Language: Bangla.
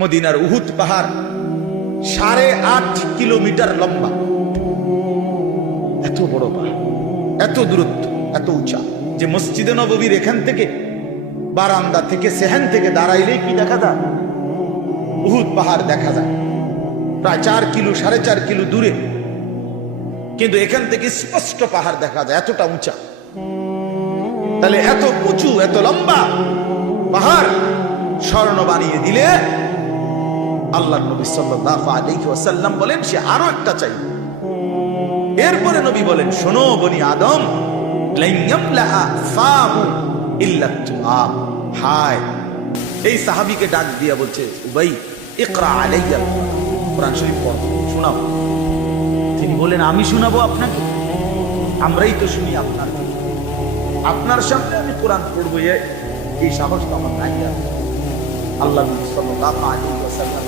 মদিনার উহুদ পাহাড় 8.5 কিলোমিটার লম্বা, এত বড় পাহাড়, এত দূরত্ব, এত উঁচা যে মসজিদে নববীর এখান থেকে বারান্দা থেকে সেহান থেকে দাঁড়াইলে কি দেখা যায়? উহুদ পাহাড় দেখা যায় প্রায় 4 কিলো 4.5 কিলো দূরে, কিন্তু এখান থেকে স্পষ্ট পাহাড় দেখা যায়, এতটা উঁচা। তাহলে এত উঁচু এত লম্বা পাহাড় স্বর্ণ বানিয়ে দিলে আল্লাহ নবী সাল্লাল্লাহু আলাইহি ওয়াসাল্লাম বলেন সে আরো একটা চাই। এরপরে নবী বলেন, শোনো বনি আদম, হায়, এই সাহাবীকে ডাক দিয়া বলছে, উবাই ইকরা আলাইয়া কোরআন শরীফ পড়ো, শোনাও। তিনি বলেন, আমি শোনাবো আপনাকে? আমরাই তো শুনি আপনার সামনে আমি কোরআন পড়বো, এই সাহস তো আমার নাই। আল্লাহ নবী সাল্লাল্লাহু আলাইহি ওয়াসাল্লাম